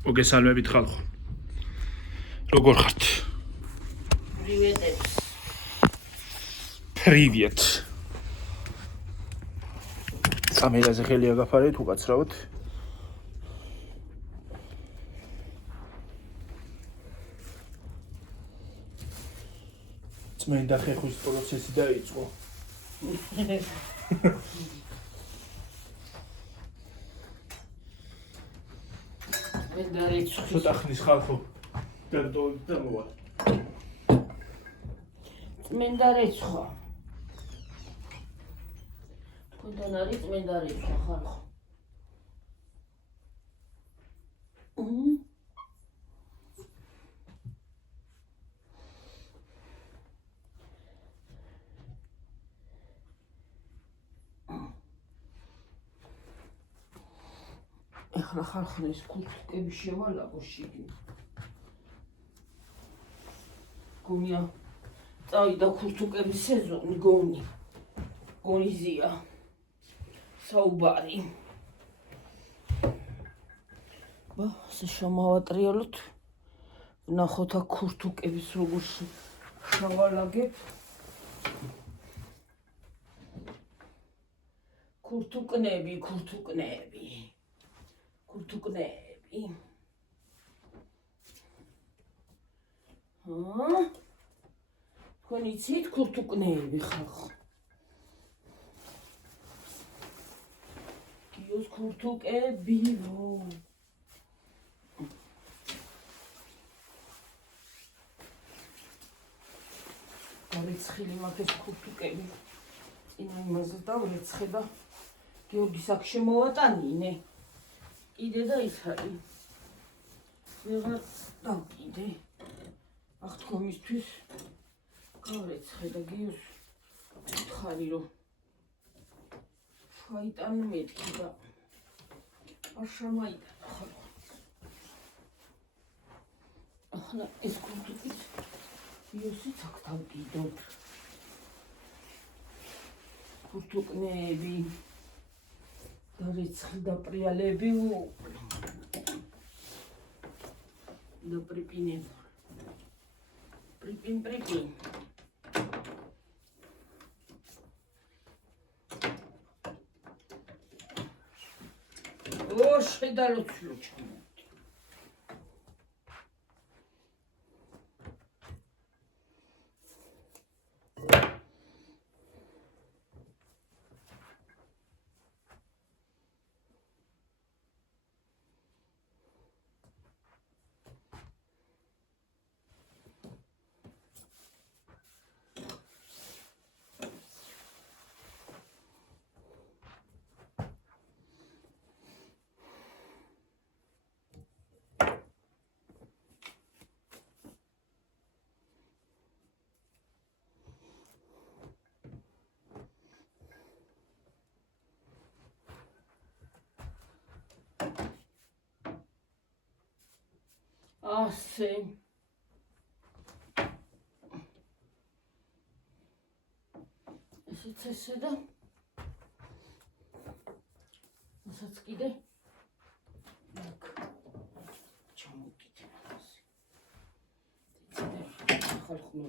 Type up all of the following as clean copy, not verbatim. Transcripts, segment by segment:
მოგესალმებით ხალხო. როგორ ხართ? Привет. კამერაზე ხელი აგაფარეთ, უკაცრავთ. წმენდა ხეხვის პროცესი დაიწყო. ცოტა ხნის ხალხო და მოვა. წმენდა რეცხვა. თქვენთან არის წმენდა რეცხვა ხალხო. ეხლა ხალხო ეს კურთუკები შევალაგო შიგნით. გონია წავიდა კურთუკების სეზონი გონიზია საუბარი. ასე შემოვატრიალოთ, ვნახოთ აქ კურთუკების როგორ შევალაგებ. კურთუკნები. თქვენ იცით კურთუკნები ხალხო? გიოს კურთუკებიო. გარეცხილი მაქვს ეს კურთუკები. წინა იმაზე დავრეცხე და გიორგის აქ შემოვატანინე. კიდე და ის არის. ვეღარ დავკიდე. ახ თქვენისთვის გავრეცხე და გიოს ვთხარი რომ შაიტან მეთქი და არ შემაიტანა ხოლმე. ახლა ეს კურთუკის გიოსიც აქ დავკიდოთ. კურთუკნები გარეცხი და პრიალები და პრიპინები. Припин. О, шедало ключку. ასე ესეც ესე და ასაც კიდე აქ ჩამოვკიდე ასე. ხალხო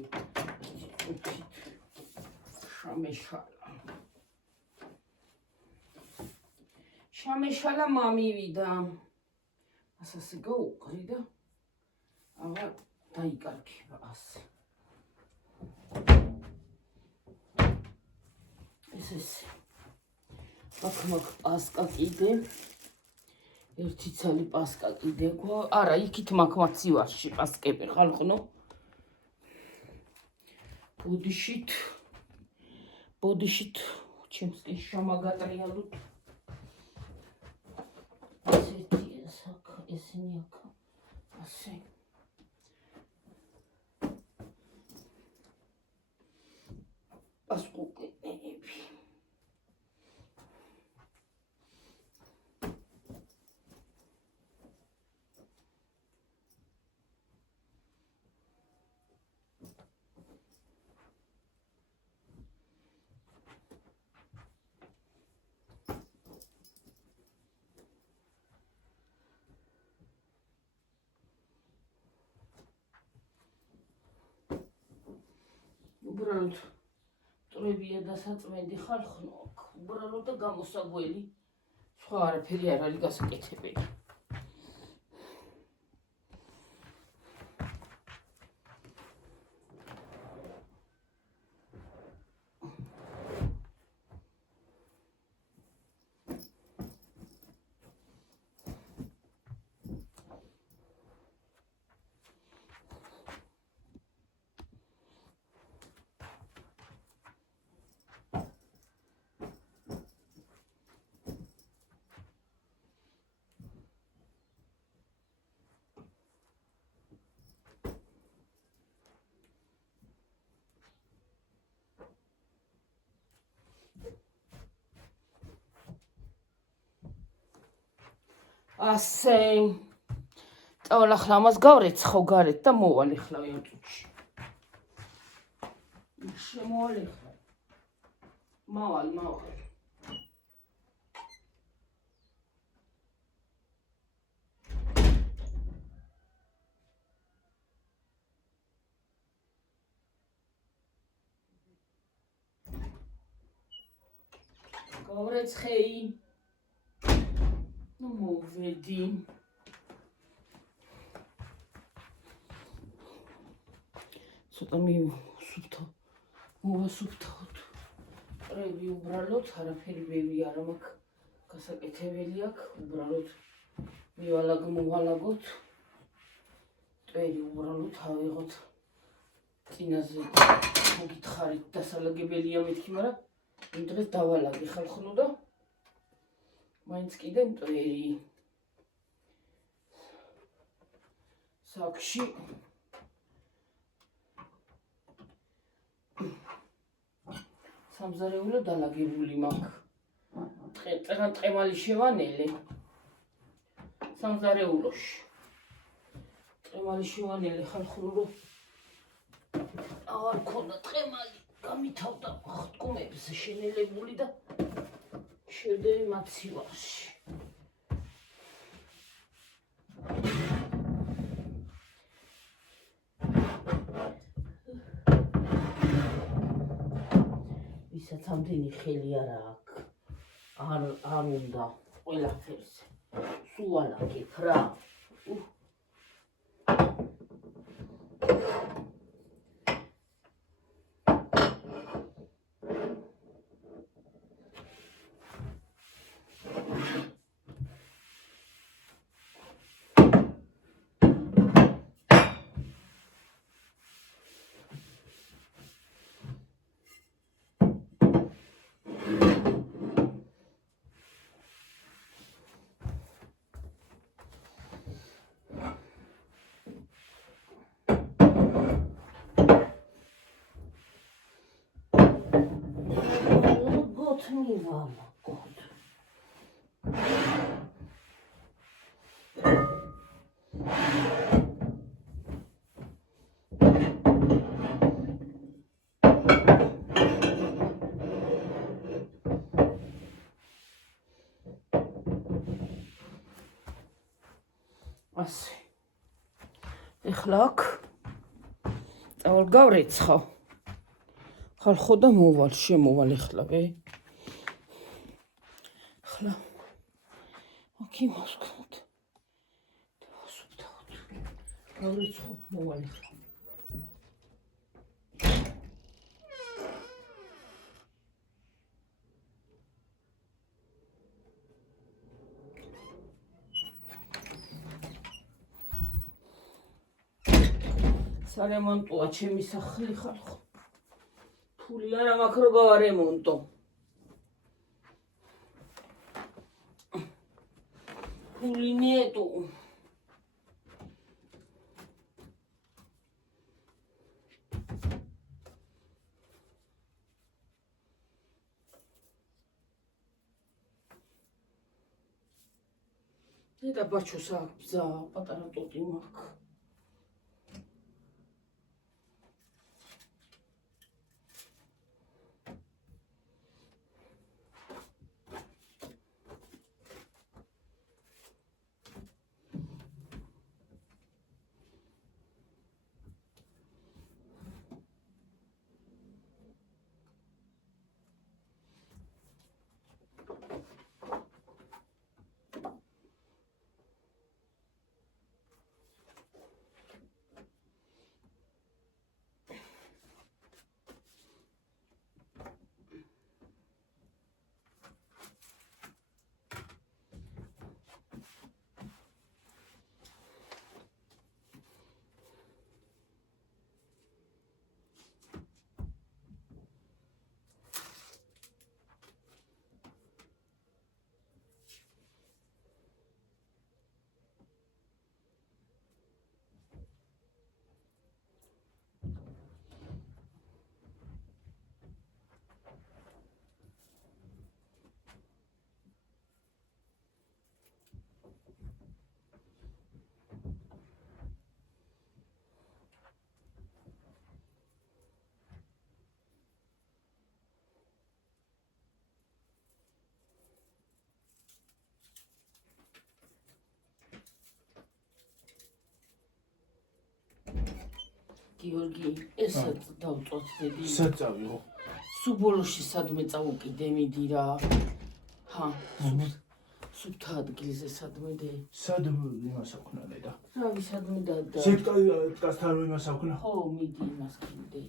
შამეშალა მამივიდა. ასე გაუყრი და აღარ დაიკარგება ასე. ესე. აქ პასკა კიდე. ერთი ცალი პასკა კიდე გვა. არა, იქით მაქვს მაცივარში პასკები ხალხო. ბოდიშით ჩემს კი შემაგატრიალოთ. ესეთი ესენი აქ ასე. პასკუკნები. უბრალოდ მტრებია და საწმენდი ხალხო, უბრალოდ და გამოსაგველი. სხვა არაფერი არ არის გასაკეთებელი. ასე წავალ ახლა ამას გავრეცხავ გარეთ და მოვალ ახლა ამ წუთში. შემოვალ ახლა. მავალ. გავრეცხეი. მოვედი. ცოტა მოვასუფთავთ. მტრები უბრალოდ არაფერი ბევრი არ მაქვს გასაკეთებელი აქვს. უბრალოდ მოვალაგოთ. მტრები უბრალოდ ავიღოთ. წინაზე მოგითხარით დასალაგებელია მეთქი, მაგრამ იმ დღეს დავალაგე ხალხო და მაინც კიდე მტვერი საკში სამზარეულო დალაგებული მაქვს. ტყემალი შევანელე სამზარეულოში. ტყემალი შევანელე ხალხო რომ აღარ ქონდა ტყემალი გამითავდა ხტკუმებს შენელებული და შევდები მათ სიყვარში. ვისაც ამდენი ხელი არ აქვს, არ უნდა ყველაფერს სუვალაკეთ რა. ასე. ეხლა აქ წავალ გავრეცხავ. ხალხო და შემოვალ ეხლავე. ახლა აქ იმას ვქნათ. დავასუფთავთ. გავრეცხავ, მოვალ ეხლა. სარემონტოა ჩემი სახლი ხალხო. ფული არა მაქვს რომ გავარემონტო. ფული ნეტო. და ბაჩოს აქვს ბზა, პატარა ტოტი მაქვს. გიორგი, ესაც დავწვათ დედი. სად წავიღო? სულ ბოლოში სადმე წავუკიდე მიდი რა. ჰა, სუფთა ადგილზე სადმე დე. სად იმას აქვნა დედა? რავი, სადმე დადა. სექტასთან რომ იმას აქვნა? ხო, მიდი იმას კიდე.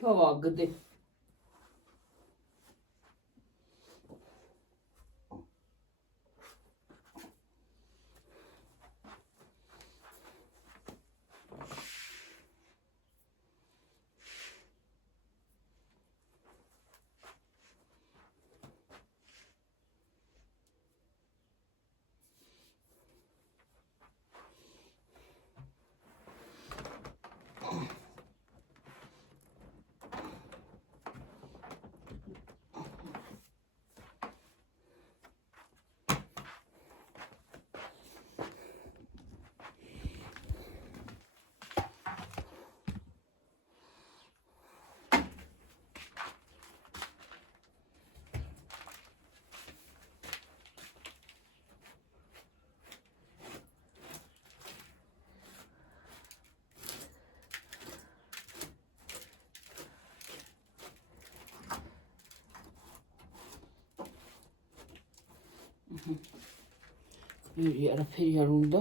ჩავაგდე. არაფერი არ უნდა.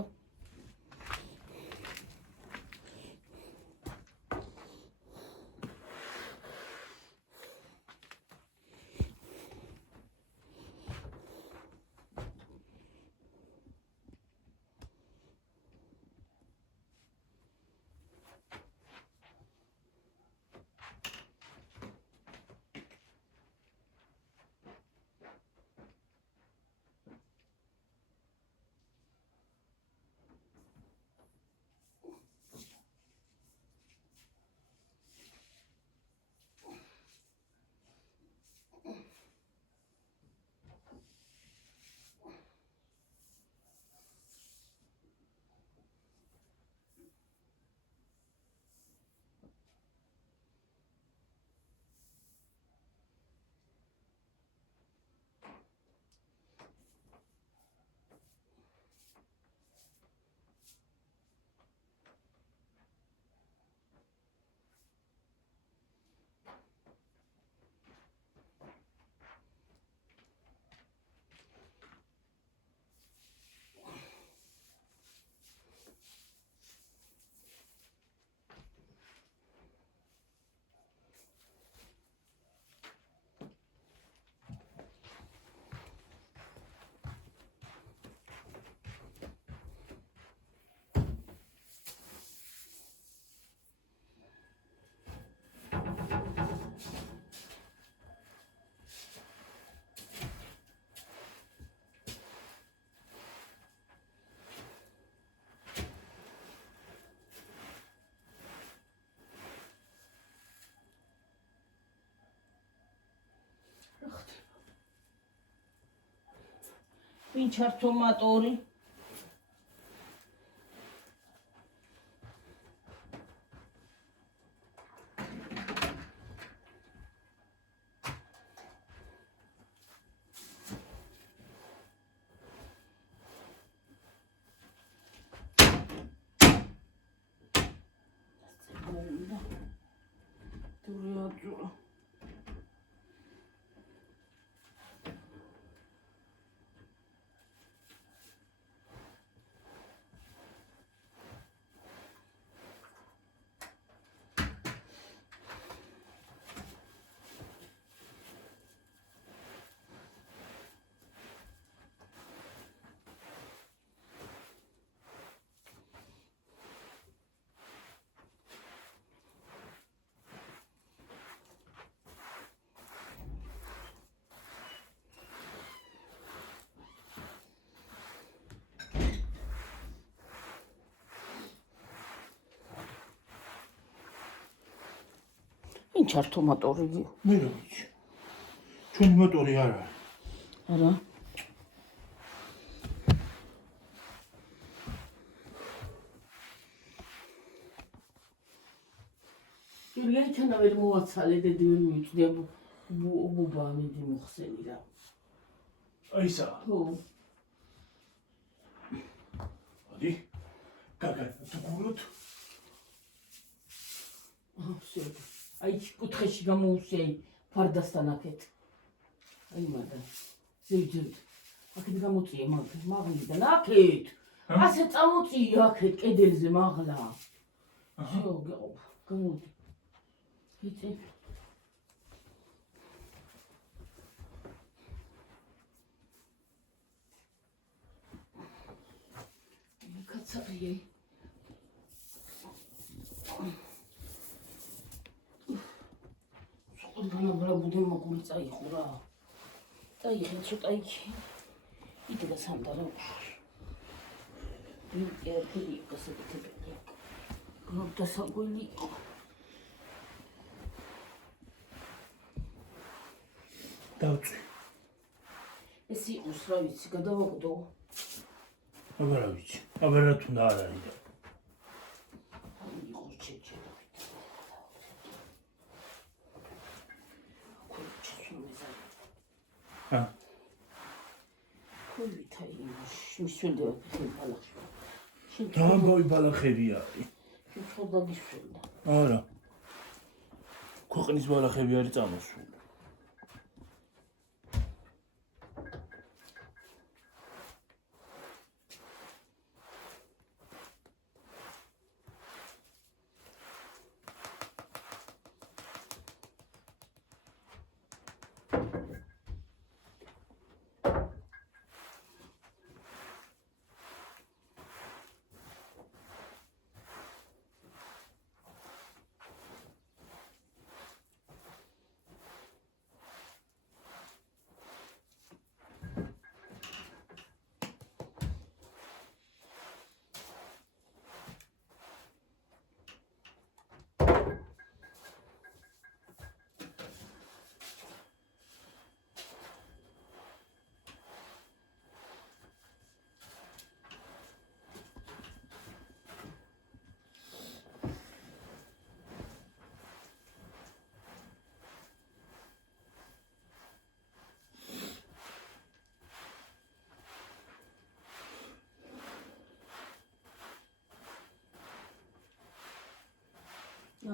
Pinchar tomatori. Duruyor. ვინ ჩართო მოტორი? მე რა ვიცი. ჩვენი მოტორი არ არის. არა. ჯურიანი ჩანა ვერ მოვაცალე დედი ვერ მივიწვდი ბუბა მიდი მოხსენი რა. აი ისა. ხო. მოდი. გაგაგულოთ. всё. აი კუთხეში გამოუსეი ფარდასთან აქეთ. აი მაგა. ზეჯეთ. აქეთ გამოწიე მაღლიდან აქეთ. ასე წამოწიე აქეთ კედელზე მაღლა. всё, გამოდი. იცი. კაცარიე. ბრაბუდე მაგული წაიხო რა. წაიხე ცოტა იქი. იდგა სანდარა. ერთი კასეთები. გრობდა საგველი. დავწვი. ეს იყოს რა ვიცი, გადავაგდო. აბა რა ვიცი. აბა რა თუნდა არ არის და. იყო ჩეჩე. ა ქულითა იმშვიდე ბალახში. დამბოი ბალახები არის. შეხოდა გიშველდა. არა. ქვეყნის ბალახები არის წამოსული.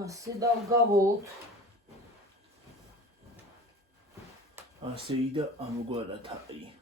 ასე დავგავოთ. ასე და ამგვარად არის.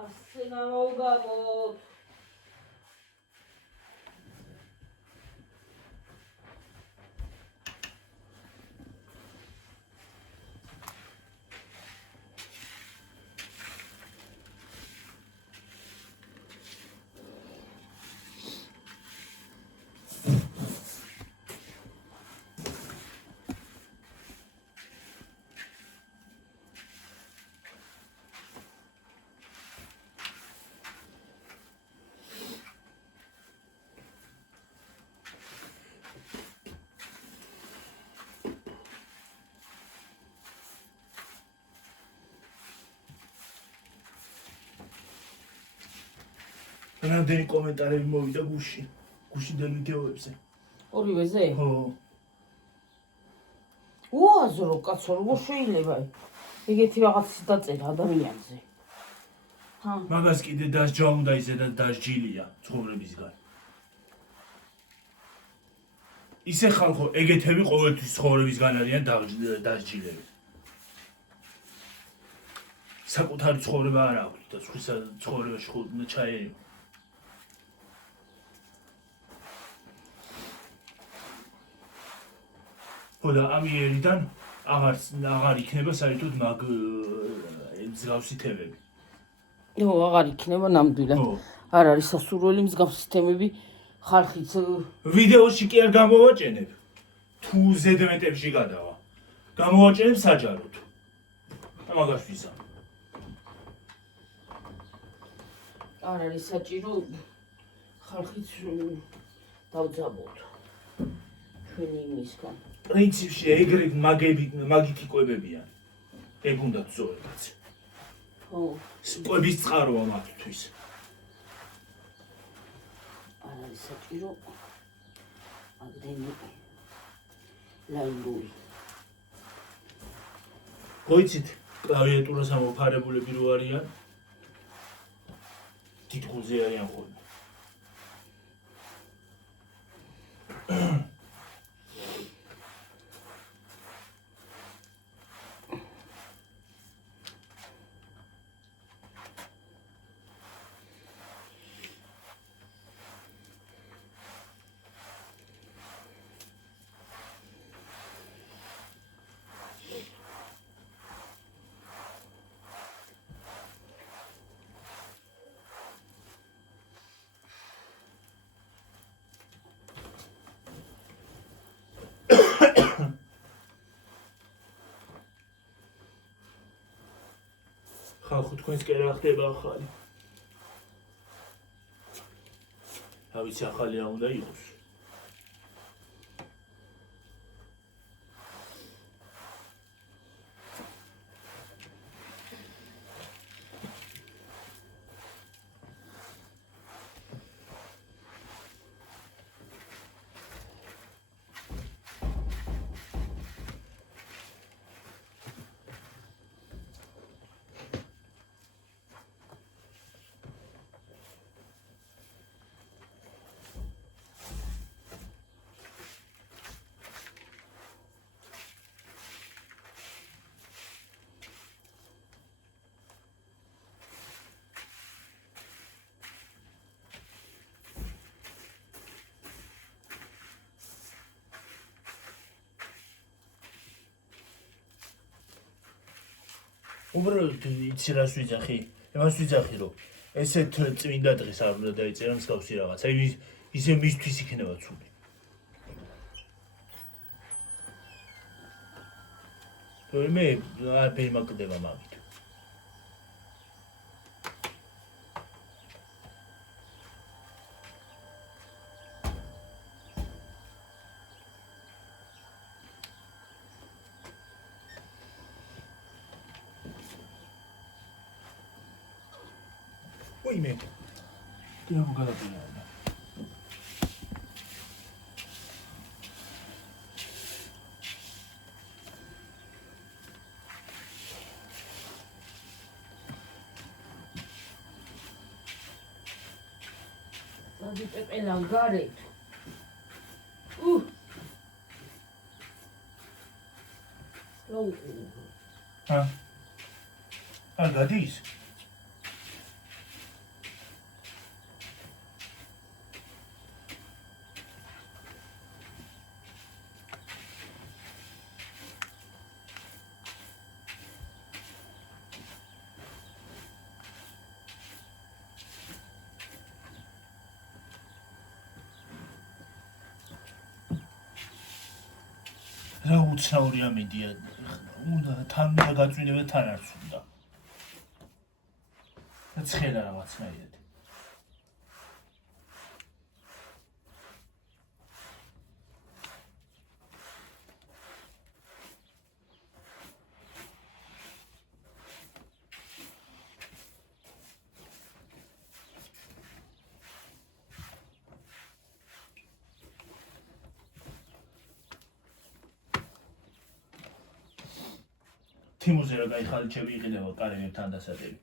ასე დავგავოთ. რამდენი კომენტარები მოვიდა გუშინდელ ვიდეოებზე. ორივეზე? ხო. უაზრო კაცო, როგორ შეიძლება ეგეთი რაღაცის დაწერა ადამიანზე? მაგას კიდე დასჯა უნდა ისე და დასჯილია ცხოვრებისგან. ისე ხალხო, ეგეთები ყოველთვის ცხოვრებისგან არიან დასჯილები. საკუთარი ცხოვრება არ აქვს და სხვისა ცხოვრებაში ხო უნდა ჩაერივო. ხო და ამ იერიდან აღარ იქნება საერთოდ მაგ მსგავსი თემები. აღარ იქნება ნამდვილად. არ არის სასურველი მსგავსი თემები ხალხიც. ვიდეოში კი არ გამოვაჭენებ. თუ ზედმეტებში გადავა. გამოვაჭენებ საჯაროდ. მაგას ვიზამ. არ არის საჭირო ხალხიც დავძაბოთ. ჩვენი იმისგან. პრინციპში ეგრე მაგით იკვებებიან. ეგ უნდა ძოებაც. ხო. სკვების წყაროა მათთვის. არ არის საჭირო ამდენი ლაილური. გოიცით, კლავიატურას ამოფარებულები რო არიან? თითქოსზე არიან ხოლმე. ხალხო თქვენს კი რა ხდება ახალი. რა ვიცი ახალი რა უნდა იყოს. უბრალოდ იცი რას ვიძახი? იმას ვიძახი რომ ესეთ წმინდა დღეს არ უნდა დაიწერა მსგავსი რაღაც. აი ისე მისთვის იქნება ცუდი. მე არაფერი მაკდება მაგით. Oime. Tengo un poco de pena. Pepe langare. Gadis. რა უცნაური ამინდია უნდა თან უნდა გაწვინება თან არც უნდა და ცხელა რაღაცნაირად თიმუზე რა კაი ხალიჩები იყიდება კარგებთან დასადები.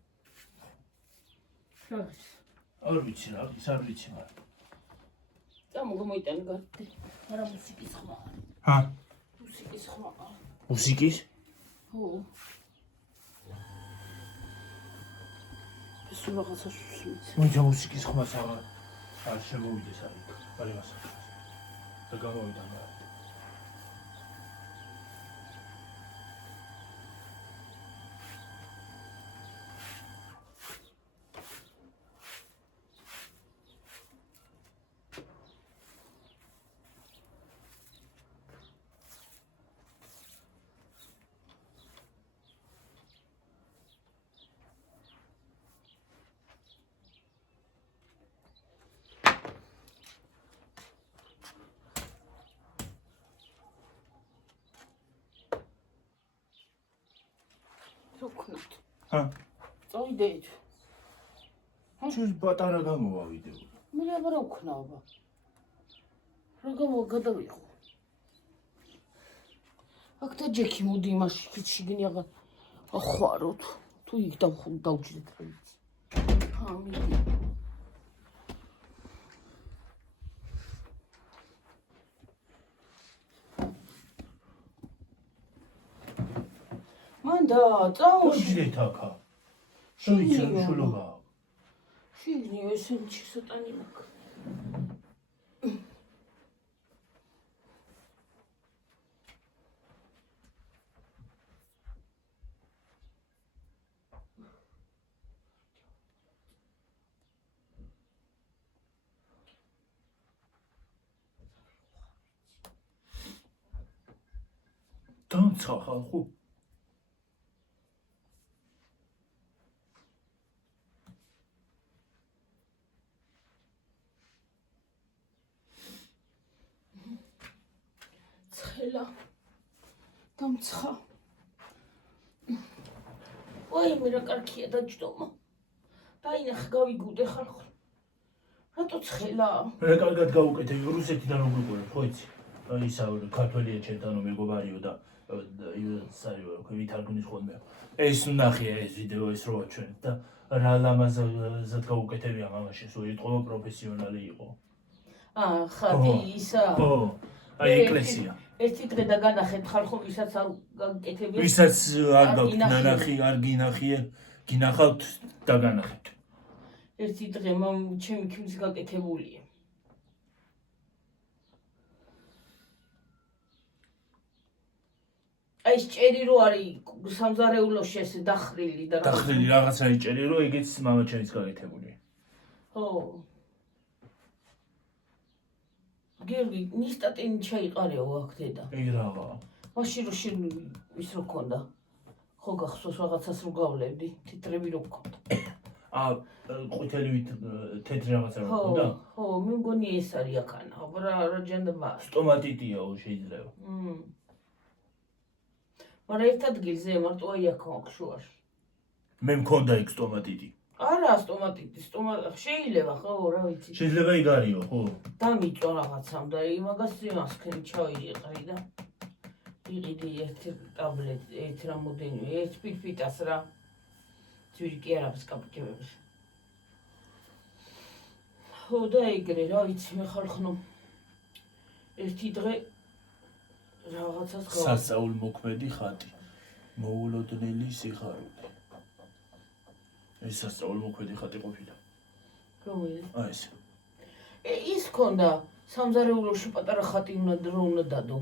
არ ვიცი რა, ის არ ვიცი მაგრამ. წამოგმოიტან გარდე. არა მუსიკის ხმა. ჰა? მუსიკის ხმა. მუსიკის? ხო. ეს რაღაცა სულს. მოიცა მუსიკის ხმას არ შემოვიდეს არ იქ. არ იმასაც. და გამოვიდა რა. ვქნათ. ჰა? წავიდეთ. ჩვენ პატარა გამოვავიდე. მე რა ვქნაობა. რა გამოგადავიღო. აქ და ჯექი მოდი იმაში ფიც შიგნიაღა ახვაროთ. თუ იქ დავუჯდეთ რა ვიცი. ჰა, მიდი. მანდა წაუშვი. ვიჯდეთ აქა. შევიცი რა შულობა. შიგნი ესენჩი სატანი მაქვს. დამცა ხალხო. ცხელა დამცხა. ვაიმე რა კარგია დაჯდომა. დაინახე გავიგუდე ხალხო. რატო ცხელა? რა კარგად გავუკეთე რუსეთიდან რომ გიყურებ ხო იცი? ისა ქართველია ჩემთან მეგობარიო და საერთოდ რო ვითარგმნის ხოლმე. ეს ნახე ეს ვიდეო ეს რო ჩვენ და რა ლამაზად გავუკეთებია მამაში სულ იტყობა პროფესიონალი იყო. ხათი ისა. ხო. აი ეკლესია. ერთი დღე დაგანახეთ ხალხო ვისაც არ გაკეთებია. ვისაც არ გაქვთ ნანახი, არ გინახიე, გინახავთ დაგანახეთ. ერთი დღე ჩემი ქმრის გაკეთებულია. აი ეს ჭერი რო არის სამზარეულოში ესე დახრილი და დახრილი რაღაცა იჭერი რომ ეგეც მამაჩემის გაკეთებული. ხო. გიორგი, ნისტატინი ჩაიყარეო აქ დედა. ეგ რაღა. მაშინ რო ის რო ქონდა. ხო გახსოვს რაღაცას რო გავლებდი, თითრები რო ქონდა. ყვითელივით თეთრი რაღაცა რო ქონდა? ხო, მე მგონი ეს არის აქანა. რა ჯანდაბა. სტომატიტიაო შეიძლება. მაგრამ ერთ ადგილზე მარტო აი აქ მაქვს შუაში. მე მქონდა იქ სტომატიტი. არა სტომატიტი, შეიძლება ხო, რა ვიცი. შეიძლება იქ არისო, ხო? დამიწვა რაღაცამ და იმაგას იმასქენი ჩავიიყრი და იყიდი ერთი ტაბლეტი, ერთ რამოდენიმე, ერთ ფირფიტას რა. ძვირი კი არა სკაპკებებს. ხო და ეგრე რა ვიცი მე ხალხნო. ერთი დღე რაღაცას სასწაულმოქმედი ხატი. მოულოდნელი სიხარული. ეს სასწაულმოქმედი ხატი ყოფილა. რომელი? აი ეს. ის ქონდა სამზარეულოში პატარა ხატი უნდა დადო.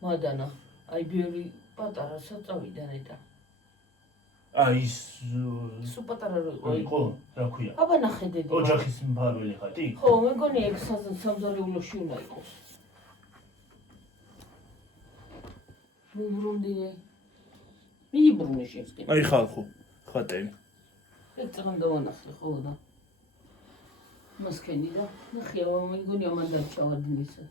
მადანა. აი ბევრი პატარა საწავიდან ეტა. აი ის სულ პატარა რო იყო, რა ქვია? აბა ნახე დედი. ოჯახის მფარველი ხატი? ხო, მე მგონი ეგ სამზარეულოში უნდა იყოს. მომრომდინე. მიიბრუნე შევსკი. აი ხალხო, ხატები. ეგ წამან დავანახე ხო და. მასქენი და ნახე, მე მგონი ამან დავჭავარდნისა.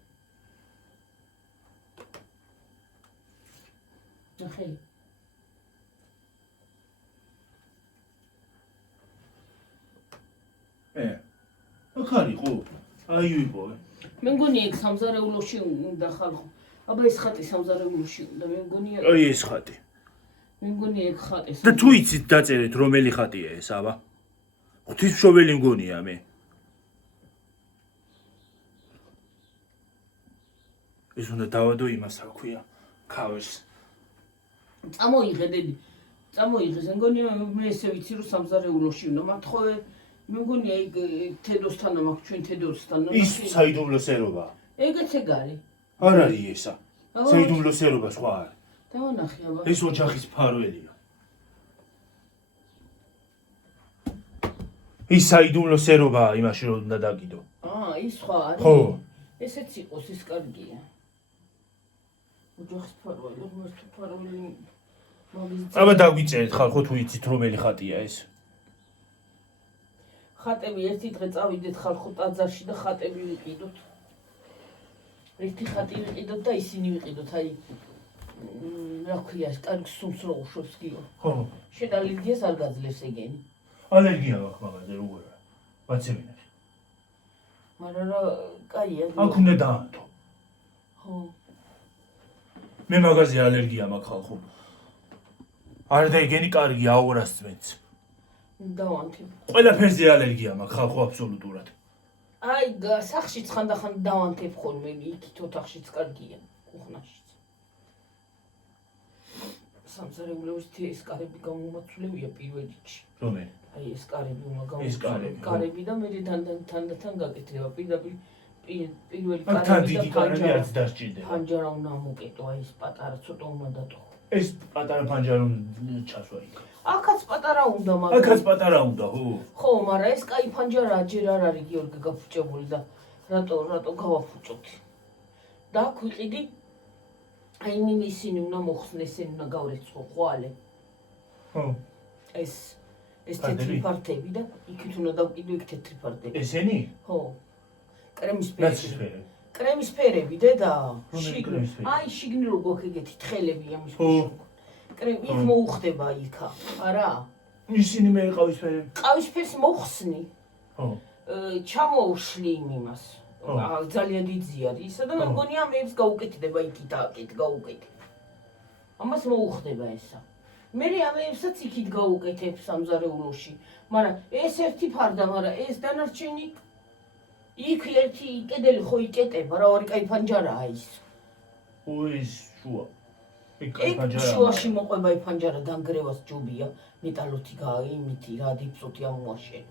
ნახე. აქ არისო? აი ვიყო. მე მგონი ეგ სამზარეულოში უნდა ხალხო. აბა ეს ხატი სამზარეულოში უნდა, მე მგონია. აი ეს ხატი. მე მგონი ეგ ხატეს. და თუ იცით დაწერეთ რომელი ხატია ეს, აბა. ღვთისმშობელი მგონია მე. ეს უნდა დავადო იმას, რა ქვია, ქავერს. წამოიღე დედი. წამოიღე, მგონი მე ესე ვიცი რომ სამზარეულოში უნდა მათხოვე. მე მგონი ეგ თედოსთან მაქვს ჩვენ თედოსთან. ის საიდუმლოს ერობა. ეგეც ეგ არის. არ არის ესა. საიდუმლოს ერობა სხვა არის. დავანახე აბა. ეს ოჯახის ფარველია. ის საიდუმლოს ერობაა იმაში რომ უნდა დაგიდო. ის სხვა არის. ხო. ესეც იყოს, ის კარგია. ოჯახის ფარველი, ღმერთო ფარველი მაგის აბა დაგვიწერეთ ხალხო თუ იცით რომელი ხატია ეს. ხატები ერთი დღე წავიდეთ ხალხო ტაძარში და ხატები ვიყიდოთ. ერთი ხატი ვიყიდოთ და ისინი ვიყიდოთ, აი რა ქვია, კარგ სუმს რო უშვებს გიო. ხო. შენ ალერგიას არ გაძლევს ეგენი. ალერგია მაქვს მაგაზე როგორ არა. ვაცემინებს. მაგრამ რა კაია. აქ უნდა დაანთო. ხო. მე მაგაზე ალერგია მაქვს ხალხო. არ და ეგენი კარგია აურას წმენს. დავანთებ. ყველაფერზე ალერგია მაქვს ხალხო აბსოლუტურად. აი სახშიც ხანდახან დავანთებ ხოლმე, იქით ოთახშიც კარგია, კუხნაშიც. სამზარეულოს ეს კარები გამომაცვლებია პირველ რიგში. რომელი? აი ეს კარები უნდა ეს კარები, გამომაცვლო. კარები და მე თანდათან გაკეთდება პირდაპირ პირველი აქ თან დიდი კარები არც დასჭირდება. ფანჯარა უნდა მოკეტო, აი ეს პატარა ცოტა უნდა დატო. ეს პატარა ფანჯარა ჩასვა იქ. აქაც პატარა უნდა, მაგრამ აქაც პატარა უნდა, ხო? ხო, მაგრამ ეს კაი ფანჯარაა, ჯერ არ არის გიორგი გაფუჭებული და რატო გავაფუჭოთ. და აქ ვიყიდი აი ისინი უნდა მოხსნეს, ესენი უნდა გავრეცხო ყვალე. ხო. ეს თეთრი ფარდები და იქით უნდა დავკიდო იქ თეთრი ფარდები. ესენი? ხო. კრემის ნაცრისფერი. კრემის ფერები დედა. რომელი კრემის ფერი? აი შიგნი რო გვაქვს ეგეთი თხელები ამის. ხო. კრემი იქ მოუხდება იქა. არა? ისინი მე ყავისფერი. ყავისფერს მოხსნი. ხო. ჩამოუშვი იმას. ძალიან დიდი არის ისა და მე მგონი ამებს გაუკეთდება იქით აქეთ გაუკეთებ. ამას მოუხდება ესა. მე ამებსაც იქით გაუკეთებ სამზარეულოში. მაგრამ ეს ერთი ფარდა, მაგრამ ეს დანარჩენი იქ ერთი კედელი ხო იკეტება, რა ორი კაი ფანჯარაა ის. ის შუა. ეგ შუაში მოყვება აი ფანჯარა დანგრევას ჯობია, მეტალოთი გაიმითი რა დიფსოთი ამოაშენ.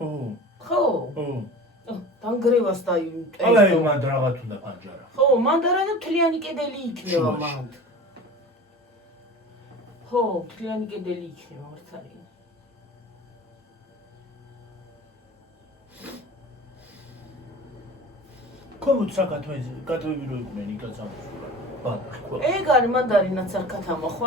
ხო. ხო. ხო. დანგრევას და აი მანდ რაღაც უნდა ფანჯარა. ხო, მანდარა და მთლიანი კედელი იქნება მანდ. ხო, მთლიანი კედელი იქნება მართალია. კომუც საკათმეზე, კატები რო იყვნენ იქაც ამოსულა. ბალახი. ეგ არის მანდარინაც არ ქათამახო.